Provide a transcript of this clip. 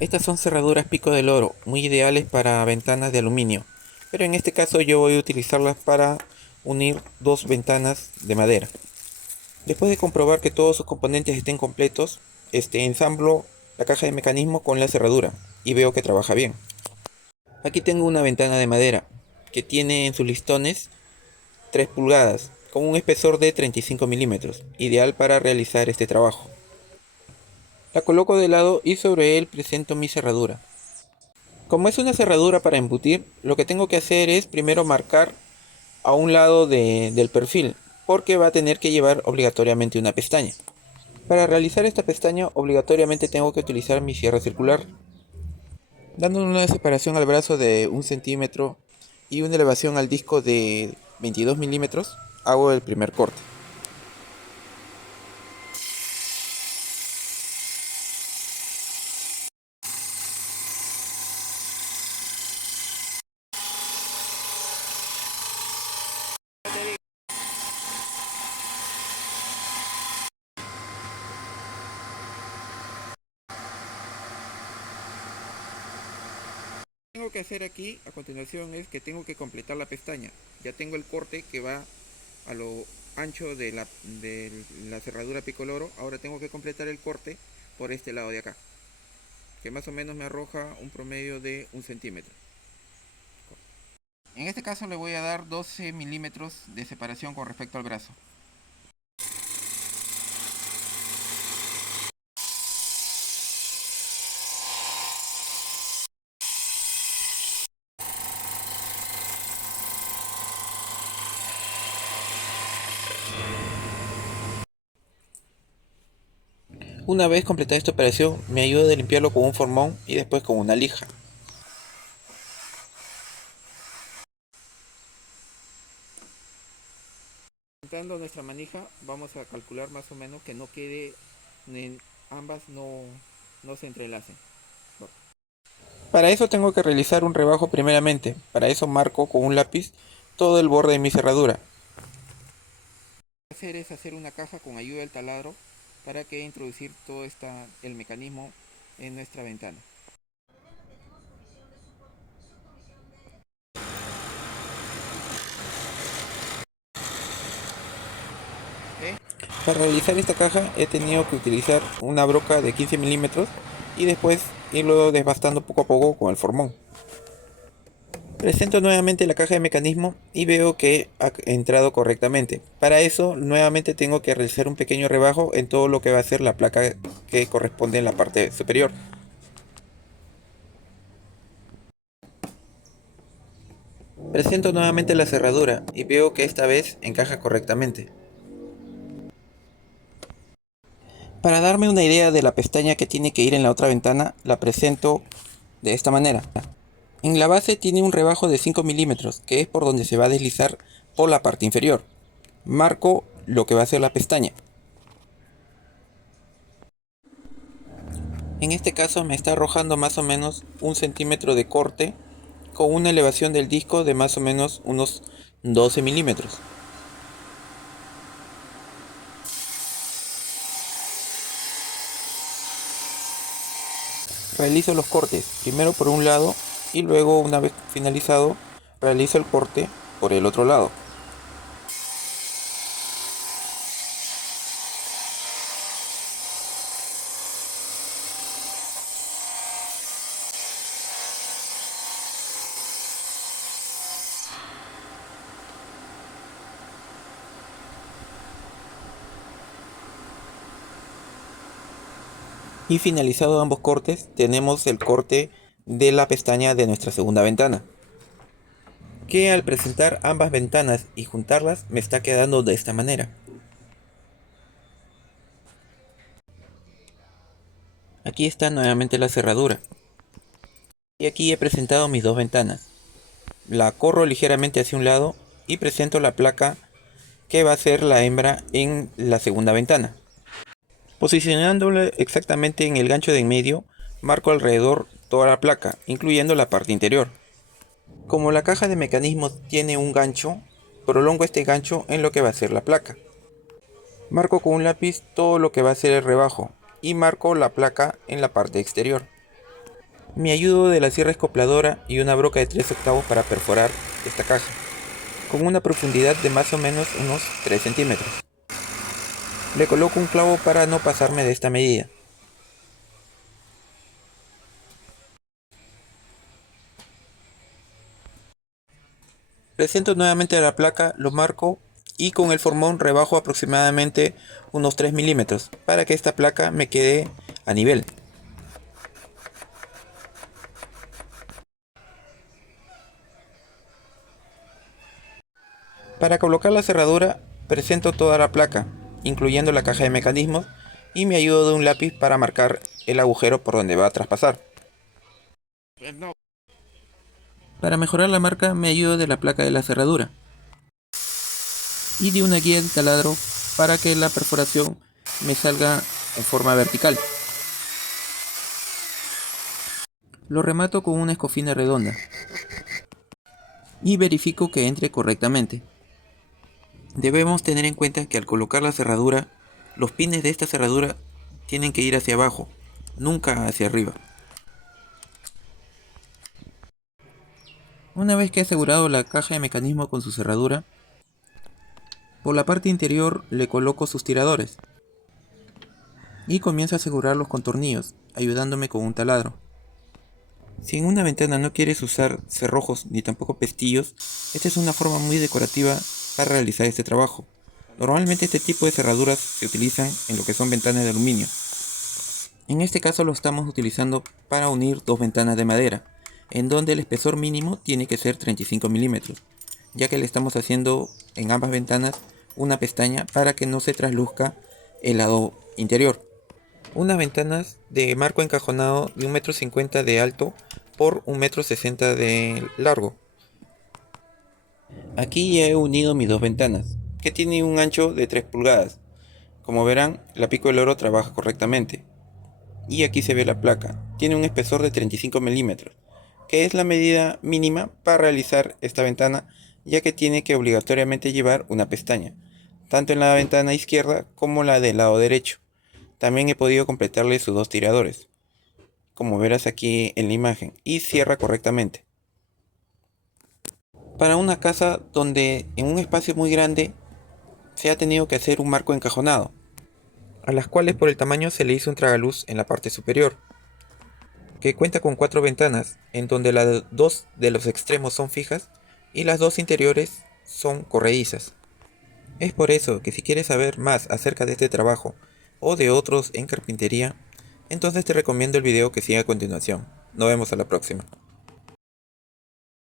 Estas son cerraduras pico del oro, muy ideales para ventanas de aluminio, pero en este caso yo voy a utilizarlas para unir dos ventanas de madera. Después de comprobar que todos sus componentes estén completos, ensamblo la caja de mecanismo con la cerradura y veo que trabaja bien. Aquí tengo una ventana de madera que tiene en sus listones 3 pulgadas con un espesor de 35 milímetros, ideal para realizar este trabajo. La coloco de lado y sobre él presento mi cerradura. Como es una cerradura para embutir, lo que tengo que hacer es primero marcar a un lado del perfil, porque va a tener que llevar obligatoriamente una pestaña. Para realizar esta pestaña obligatoriamente tengo que utilizar mi cierre circular, dando una separación al brazo de 1 centímetro y una elevación al disco de 22 milímetros, hago el primer corte. Lo que tengo que hacer aquí a continuación es que tengo que completar la pestaña. Ya tengo el corte que va a lo ancho de la cerradura picoloro. Ahora tengo que completar el corte por este lado de acá, que más o menos me arroja un promedio de 1 centímetro. En este caso le voy a dar 12 milímetros de separación con respecto al brazo. Una vez completada esta operación, me ayuda a limpiarlo con un formón y después con una lija. Entrando nuestra manija, vamos a calcular más o menos que no quede, ambas no se entrelacen. Para eso tengo que realizar un rebajo primeramente. Para eso marco con un lápiz todo el borde de mi cerradura. Lo que hacer es hacer una caja con ayuda del taladro para que introducir todo el mecanismo en nuestra ventana. ¿Ok? Para realizar esta caja he tenido que utilizar una broca de 15 milímetros y después irlo desbastando poco a poco con el formón. Presento nuevamente la caja de mecanismo y veo que ha entrado correctamente. Para eso nuevamente tengo que realizar un pequeño rebajo en todo lo que va a ser la placa que corresponde en la parte superior. Presento nuevamente la cerradura y veo que esta vez encaja correctamente. Para darme una idea de la pestaña que tiene que ir en la otra ventana, la presento de esta manera. En la base tiene un rebajo de 5 milímetros, que es por donde se va a deslizar por la parte inferior. Marco lo que va a ser la pestaña. En este caso me está arrojando más o menos 1 centímetro de corte con una elevación del disco de más o menos unos 12 milímetros. Realizo los cortes primero por un lado y luego, una vez finalizado, realizo el corte por el otro lado. Y finalizado ambos cortes, tenemos el corte de la pestaña de nuestra segunda ventana, que al presentar ambas ventanas y juntarlas me está quedando de esta manera. Aquí está nuevamente la cerradura. Y aquí he presentado mis dos ventanas. La corro ligeramente hacia un lado y presento la placa que va a ser la hembra en la segunda ventana. Posicionándola exactamente en el gancho de en medio, marco alrededor toda la placa, incluyendo la parte interior. Como la caja de mecanismos tiene un gancho, prolongo este gancho en lo que va a ser la placa. Marco con un lápiz todo lo que va a ser el rebajo y marco la placa en la parte exterior. Me ayudo de la sierra escopladora y una broca de 3/8 para perforar esta caja, con una profundidad de más o menos unos 3 centímetros. Le coloco un clavo para no pasarme de esta medida. Presento nuevamente la placa, lo marco y con el formón rebajo aproximadamente unos 3 milímetros para que esta placa me quede a nivel. Para colocar la cerradura presento toda la placa, incluyendo la caja de mecanismos, y me ayudo de un lápiz para marcar el agujero por donde va a traspasar. Para mejorar la marca me ayudo de la placa de la cerradura y de una guía de taladro para que la perforación me salga en forma vertical. Lo remato con una escofina redonda y verifico que entre correctamente. Debemos tener en cuenta que al colocar la cerradura, los pines de esta cerradura tienen que ir hacia abajo, nunca hacia arriba. Una vez que he asegurado la caja de mecanismo con su cerradura, por la parte interior le coloco sus tiradores y comienzo a asegurarlos con tornillos, ayudándome con un taladro. Si en una ventana no quieres usar cerrojos ni tampoco pestillos, esta es una forma muy decorativa para realizar este trabajo. Normalmente este tipo de cerraduras se utilizan en lo que son ventanas de aluminio. En este caso lo estamos utilizando para unir dos ventanas de madera, en donde el espesor mínimo tiene que ser 35 milímetros, ya que le estamos haciendo en ambas ventanas una pestaña para que no se trasluzca el lado interior. Unas ventanas de marco encajonado de 1,50 m de alto por 1,60 m de largo. Aquí ya he unido mis dos ventanas, que tienen un ancho de 3 pulgadas. Como verán, la pico del oro trabaja correctamente. Y aquí se ve la placa, tiene un espesor de 35 milímetros, que es la medida mínima para realizar esta ventana, ya que tiene que obligatoriamente llevar una pestaña, tanto en la ventana izquierda como la del lado derecho. También he podido completarle sus dos tiradores, como verás aquí en la imagen, y cierra correctamente. Para una casa donde en un espacio muy grande se ha tenido que hacer un marco encajonado, a las cuales por el tamaño se le hizo un tragaluz en la parte superior, que cuenta con 4 ventanas, en donde las dos de los extremos son fijas y las dos interiores son corredizas. Es por eso que si quieres saber más acerca de este trabajo o de otros en carpintería, entonces te recomiendo el video que sigue a continuación. Nos vemos a la próxima.